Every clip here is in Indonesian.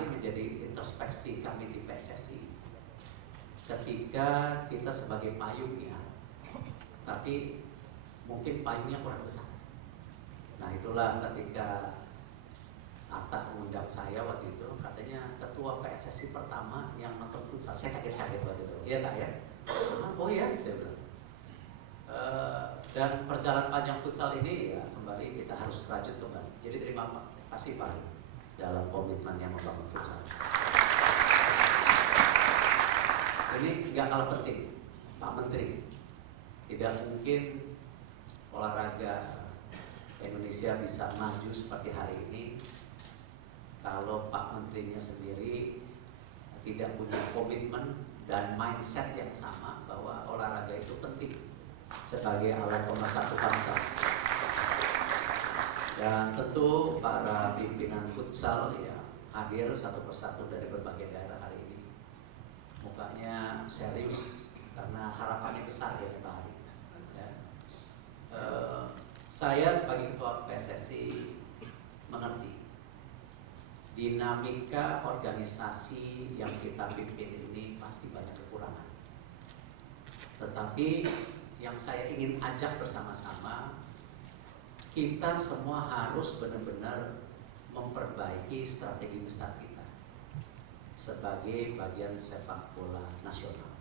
seringkali menjadi introspeksi kami di PSSI ketika kita sebagai payung ya, tapi mungkin payungnya kurang besar. Nah itulah ketika Atta mengundang saya waktu itu, katanya ketua PSSI pertama yang nonton futsal. Saya kaget-kaget waktu itu. Iya tak ya? Oh ya, saya bilang. Dan perjalanan panjang futsal ini ya kembali kita harus rajut kembali. Jadi terima kasih Pak dalam komitmen yang membangun futsal. Ini nggak kalah penting, Pak Menteri. Tidak mungkin olahraga Indonesia bisa maju seperti hari ini kalau Pak Menterinya sendiri tidak punya komitmen dan mindset yang sama bahwa olahraga itu penting sebagai alat pemersatu bangsa. Dan tentu para pimpinan futsal ya hadir satu persatu dari berbagai daerah hari ini. Mukanya serius karena harapannya besar ya Pak Hari. Ya. Saya sebagai ketua PSSI mengerti dinamika organisasi yang kita pimpin ini pasti banyak kekurangan. Tetapi yang saya ingin ajak bersama-sama, kita semua harus benar-benar memperbaiki strategi besar kita sebagai bagian sepak bola nasional.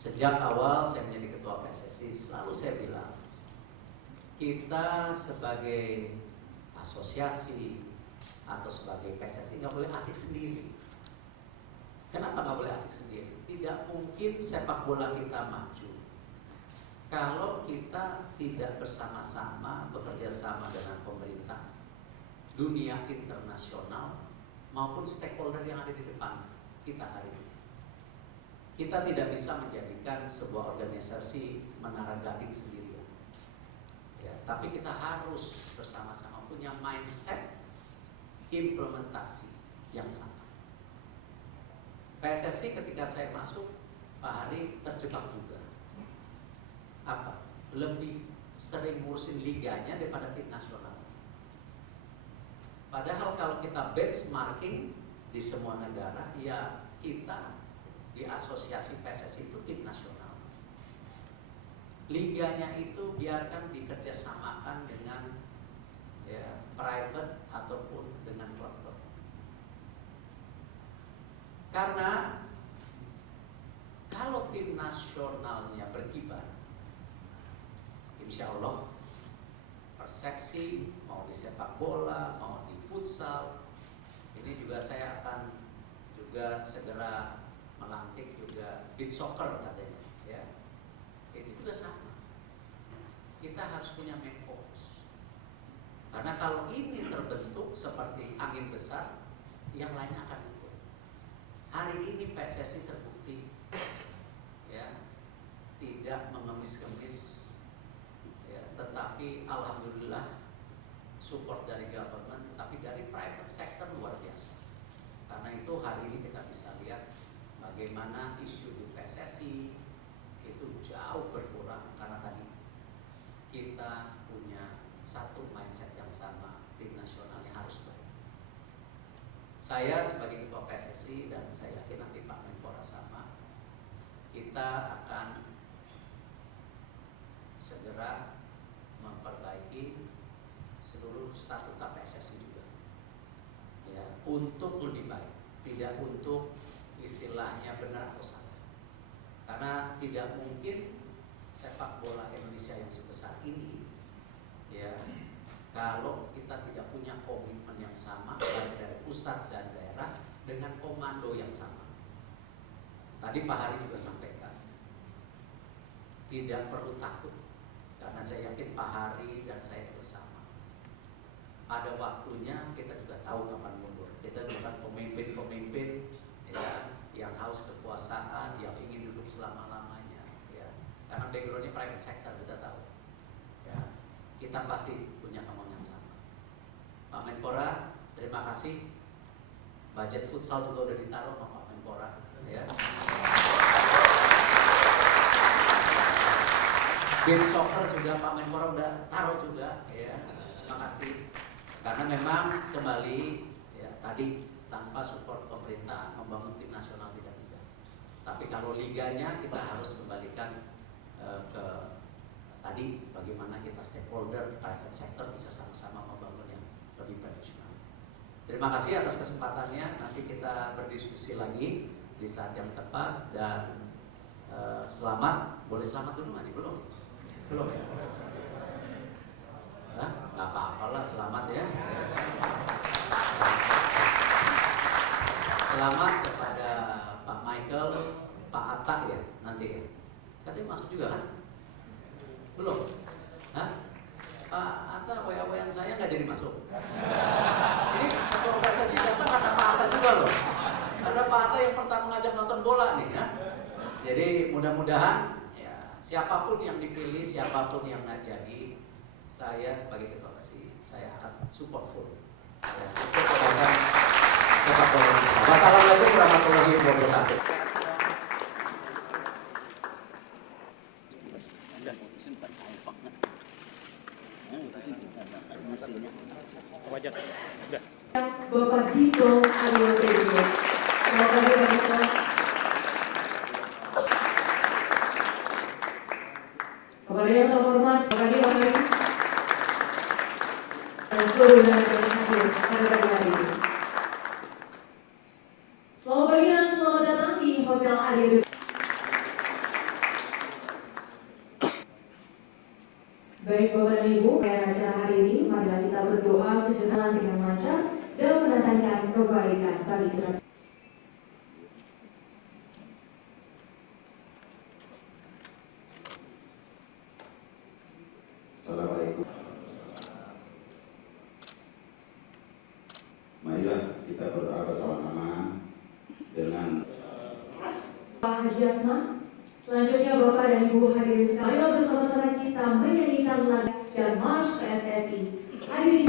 Sejak awal saya menjadi ketua PSSI, selalu saya bilang, kita sebagai asosiasi atau sebagai PSSI nggak boleh asik sendiri. Kenapa nggak boleh asik sendiri? Tidak mungkin sepak bola kita maju kalau kita tidak bersama-sama bekerja sama dengan pemerintah, dunia internasional maupun stakeholder yang ada di depan kita hari ini. Kita tidak bisa menjadikan sebuah organisasi menara gading sendirian. Ya, tapi kita harus bersama-sama punya mindset implementasi yang sama. PSSI ketika saya masuk, Pak Hari terjebak juga. Apa? Lebih sering ngurusin liganya daripada tim nasional. Padahal kalau kita benchmarking di semua negara, ya kita di asosiasi PSSI itu tim nasional. Liganya itu biarkan dikerjasamakan dengan ya, private ataupun dengan klub-klub. Karena kalau tim nasionalnya berkibar, insya Allah persepsi mau di sepak bola, mau di futsal, ini juga saya akan juga segera melantik juga beach soccer katanya, ya. Ini juga sama. Kita harus punya main focus. Karena kalau ini terbentuk seperti angin besar, yang lainnya akan ikut. Hari ini PSSI terbukti, ya, tidak mengemis-kemis. Ya, tetapi alhamdulillah support dari government, tetapi dari private sector luar biasa. Karena itu hari ini kita bisa lihat bagaimana isu di PSSI itu jauh berkurang karena tadi kita punya satu mindset yang sama, tim nasionalnya harus baik. Saya sebagai ketua PSSI dan saya yakin nanti Pak Menpora sama, kita akan segera memperbaiki seluruh statuta PSSI juga, ya, untuk lebih baik, tidak untuk istilahnya benar atau salah. Karena tidak mungkin sepak bola Indonesia yang sebesar ini, ya, kalau kita tidak punya komitmen yang sama baik dari pusat dan daerah dengan komando yang sama. Tadi Pak Hari juga sampaikan, tidak perlu takut. Karena saya yakin Pak Hari dan saya bersama. Pada waktunya kita juga tahu kapan mundur. Kita bukan pemimpin-pemimpin ya, yang haus kekuasaan, yang ingin duduk selama-lamanya. Ya. Karena backgroundnya private sector kita tahu. Ya. Kita pasti punya kemauan yang sama. Pak Menpora, terima kasih. Budget futsal juga udah ditaruh sama Pak Menpora. Ya. Beach soccer juga Pak Menpora udah taruh juga, ya. Terima kasih. Karena memang kembali ya, tadi tanpa support pemerintah membangun tim nasional tidak mudah. Tapi kalau liganya kita harus kembalikan ke tadi bagaimana kita stakeholder private sector bisa sama-sama membangun yang lebih profesional. Terima kasih atas kesempatannya. Nanti kita berdiskusi lagi di saat yang tepat dan selamat. Boleh selamat dulu nggak? Belum? Belum ya? Nggak apa-apa lah, selamat ya. Selamat kepada Pak Michael, Pak Atta ya nanti ya. Katanya masuk juga kan? Belum? Hah? Pak Atta WA-WA saya nggak jadi masuk. Ini ketua PSSI datang ada Pak Atta juga loh. Ada Pak Atta yang pertama ngajak nonton bola nih ya. Jadi mudah-mudahan ya, siapapun yang dipilih, siapapun yang nggak jadi, saya sebagai ketua PSSI saya akan support full. Ya, untuk kebaikan sepak bola Indonesia. Wassalamualaikum warahmatullahi wabarakatuh. Bapak Dito Aryo Tejo. Bapak Dito. Kepada yang terhormat, Bapak Dito dan seluruh yang hadir pada pagi hari ini. Selamat pagi dan selamat datang di Hotel Aryo. Baik Bapak dan Ibu, pada acara hari ini, marilah kita berdoa sejenak dengan lancar dan mendatangkan kebaikan bagi kita. Assalamualaikum. Marilah kita berdoa bersama-sama dengan Pak Haji Asma. Selanjutnya Bapak dan Ibu hadirin sekalian, marilah bersama-sama kita menyanyikan lagu dan March PSSI. Hadirin.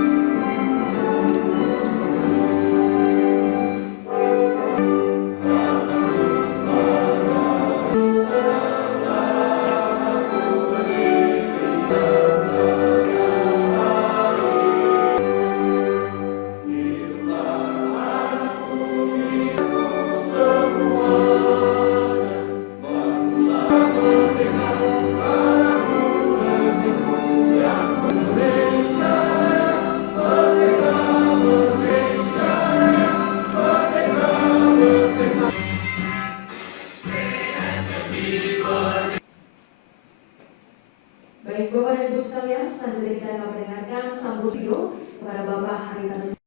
Baik Bapak dan Ibu sekalian, selanjutnya kita akan mendengarkan sambut video kepada Bapak Haritanu.